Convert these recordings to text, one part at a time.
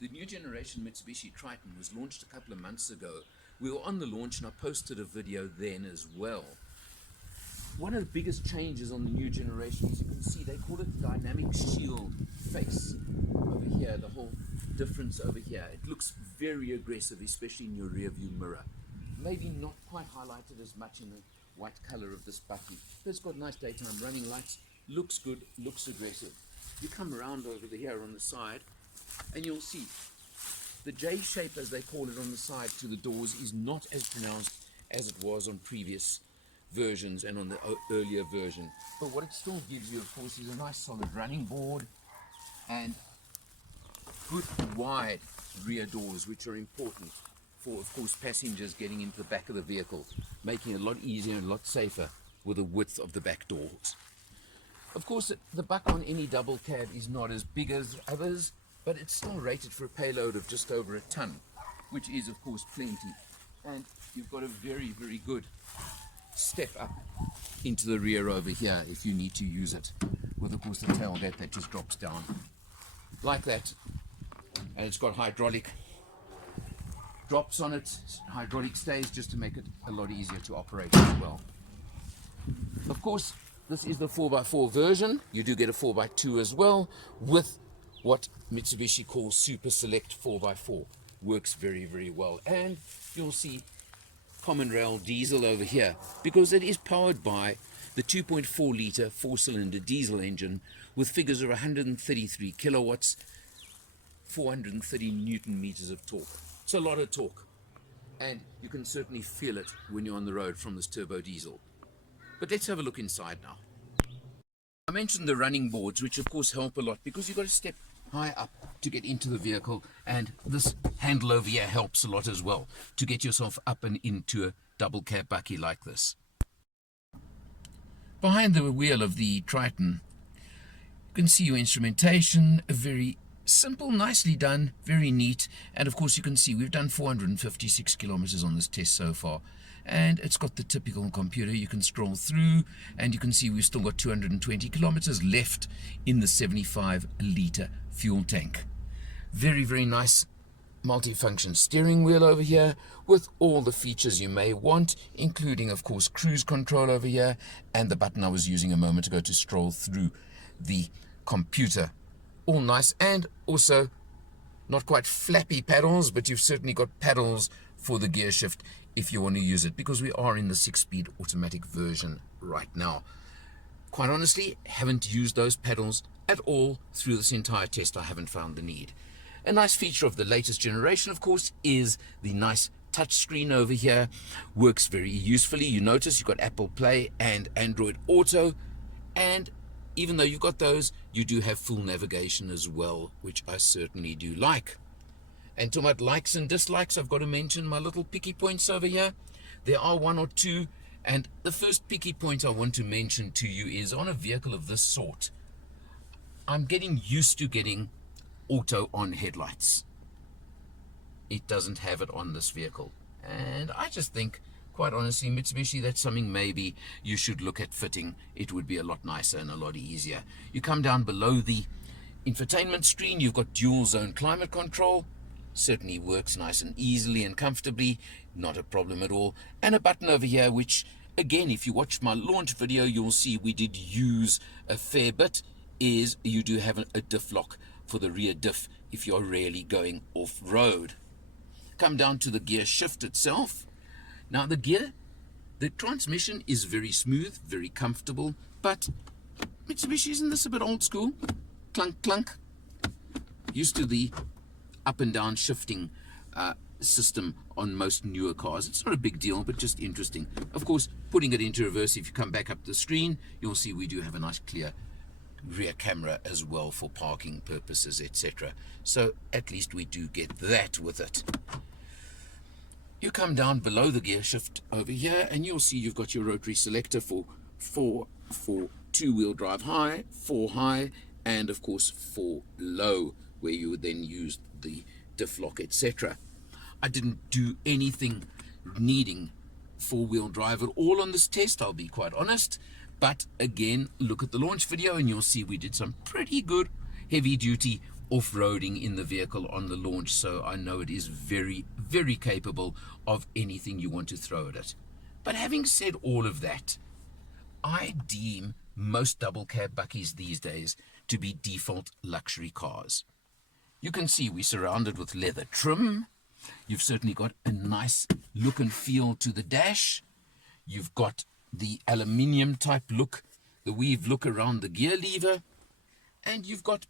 The new generation Mitsubishi Triton was launched a couple of months ago. We were on the launch and I posted a video then as well. One of the biggest changes on the new generation, as you can see, they call it dynamic shield face over here, the whole difference over here. It looks very aggressive, especially in your rear view mirror. Maybe not quite highlighted as much in the white color of this buggy, but it's got nice daytime running lights, looks good, looks aggressive. You come around over here on the side and you'll see the J shape, as they call it on the side to the doors, is not as pronounced as it was on previous versions and on the earlier version. But what it still gives you, of course, is a nice solid running board and good wide rear doors, which are important for, of course, passengers getting into the back of the vehicle, making it a lot easier and a lot safer with the width of the back doors. Of course, the buck on any double cab is not as big as others, but it's still rated for a payload of just over a ton, which is, of course, plenty. And you've got a very, very good step up into the rear over here if you need to use it, with, of course, the tailgate that just drops down like that. And it's got hydraulic drops on it, hydraulic stays, just to make it a lot easier to operate as well. Of course, this is the 4x4 version. You do get a 4x2 as well, with what Mitsubishi calls Super Select 4x4. Works very, very well. And you'll see common rail diesel over here, because it is powered by the 2.4 litre 4-cylinder diesel engine with figures of 133 kilowatts, 430 newton meters of torque. It's a lot of torque, and you can certainly feel it when you're on the road from this turbo diesel. But let's have a look inside now. I mentioned the running boards, which of course help a lot because you've got to step high up to get into the vehicle, and this handle over here helps a lot as well to get yourself up and into a double cab bucky like this. Behind the wheel of the Triton, you can see your instrumentation, a very simple, nicely done, very neat. And of course you can see we've done 456 kilometers on this test so far, and it's got the typical computer. You can scroll through and you can see we've still got 220 kilometers left in the 75 litre fuel tank. Very, very nice multifunction steering wheel over here with all the features you may want, including of course cruise control over here and the button I was using a moment ago to scroll through the computer. All nice, and also not quite flappy paddles, but you've certainly got paddles for the gear shift if you want to use it, because we are in the 6-speed automatic version right now. Quite honestly, haven't used those pedals at all through this entire test. I haven't found the need. A nice feature of the latest generation, of course, is the nice touch screen over here. Works very usefully. You notice you've got AppleCarplay and Android Auto, and even though you've got those, you do have full navigation as well, which I certainly do like. And to my likes and dislikes, I've got to mention my little picky points over here. There are one or two, and the first picky point I want to mention to you is on a vehicle of this sort, I'm getting used to getting auto on headlights. It doesn't have it on this vehicle, and I just think, quite honestly, Mitsubishi, that's something maybe you should look at fitting. It would be a lot nicer and a lot easier. You come down below the infotainment screen, you've got dual zone climate control. Certainly works nice and easily and comfortably, not a problem at all. And a button over here, which again, if you watch my launch video, you'll see we did use a fair bit, is you do have a diff lock for the rear diff if you're really going off-road. Come down to the gear shift itself. Now the transmission is very smooth, very comfortable, but Mitsubishi, isn't this a bit old school? Clunk, clunk. Used to the up and down shifting system on most newer cars. It's not a big deal, but just interesting. Of course, putting it into reverse, if you come back up the screen, you'll see we do have a nice clear rear camera as well for parking purposes, etc. So at least we do get that with it. You come down below the gear shift over here and you'll see you've got your rotary selector for 2-wheel drive high, 4 high, and of course 4 low, where you would then use the diff lock, etc. I didn't do anything needing 4-wheel drive at all on this test, I'll be quite honest. But again, look at the launch video and you'll see we did some pretty good heavy duty off-roading in the vehicle on the launch, so I know it is very, very capable of anything you want to throw at it. But having said all of that, I deem most double cab buckies these days to be default luxury cars. You can see we're surrounded with leather trim. You've certainly got a nice look and feel to the dash. You've got the aluminium type look, the weave look around the gear lever, and you've got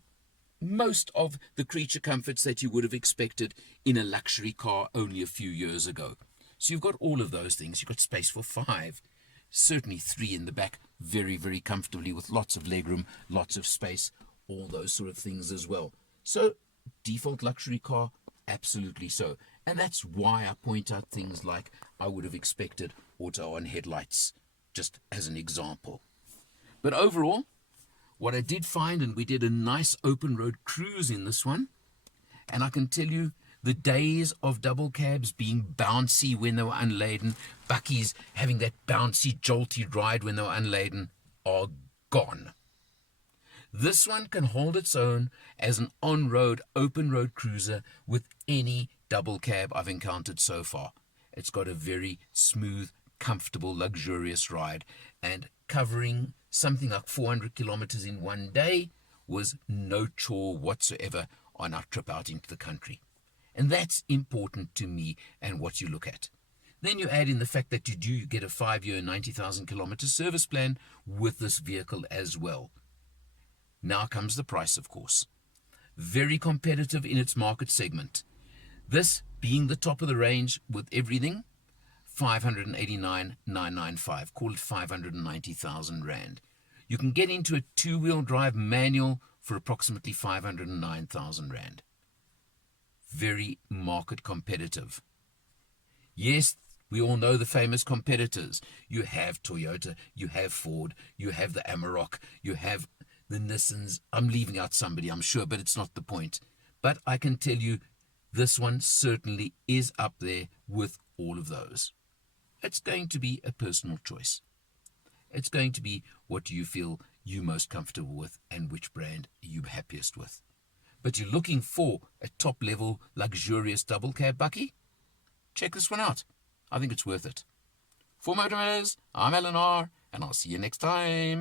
most of the creature comforts that you would have expected in a luxury car only a few years ago. So you've got all of those things. You've got space for 5, certainly 3 in the back, very, very comfortably with lots of legroom, lots of space, all those sort of things as well. So default luxury car, absolutely so. And that's why I point out things like I would have expected auto-on headlights, just as an example. But overall, what I did find, and we did a nice open road cruise in this one, and I can tell you the days of double cabs being bouncy when they were unladen, buckies having that bouncy, jolty ride when they were unladen, are gone. This one can hold its own as an on-road, open road cruiser with any double cab I've encountered so far. It's got a very smooth, comfortable, luxurious ride, and covering something like 400 kilometers in one day was no chore whatsoever on our trip out into the country. And that's important to me and what you look at. Then you add in the fact that you do get a 5-year, 90,000 kilometer service plan with this vehicle as well. Now comes the price, of course. Very competitive in its market segment. This being the top of the range with everything, 589,995, call it 590,000 Rand. You can get into a 2-wheel drive manual for approximately 509,000 Rand. Very market competitive. Yes, we all know the famous competitors. You have Toyota, you have Ford, you have the Amarok, you have the Nissans. I'm leaving out somebody, I'm sure, but it's not the point. But I can tell you, this one certainly is up there with all of those. It's going to be a personal choice. It's going to be what you feel you're most comfortable with and which brand you're happiest with. But you're looking for a top-level, luxurious double cab bucky? Check this one out. I think it's worth it. For Motor Millers, I'm Eleanor, and I'll see you next time.